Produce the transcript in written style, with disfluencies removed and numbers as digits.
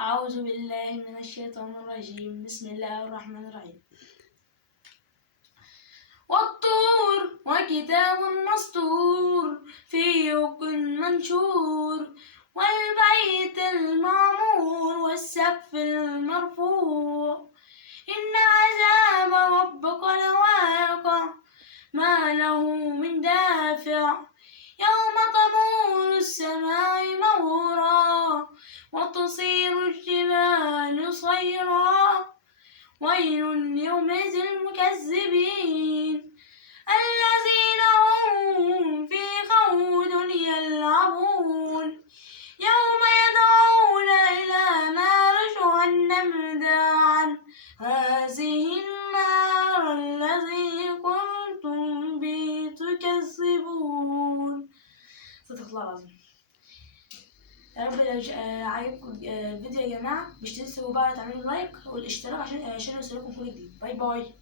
أعوذ بالله من الشيطان الرجيم. بسم الله الرحمن الرحيم. والطور وكتاب مسطور في رق منشور والبيت المعمور والسقف المرفوع إن عذاب ربك لواقع ما له من دافع يوم تمور السماء مورا وتصير الجبال صيرا ويل يومئذ للمكذبين الذين هم في خوض يلعبون يوم يدعون إلى نار جهنم داعا هذه النار التي كنتم به تكذبون. صدق الله العظيم. يا رب لو عجبكم الفيديو يا جماعة مش تنسوا بقى تعملوا لايك والاشتراك عشان يوصلكم كل جديد. باي باي.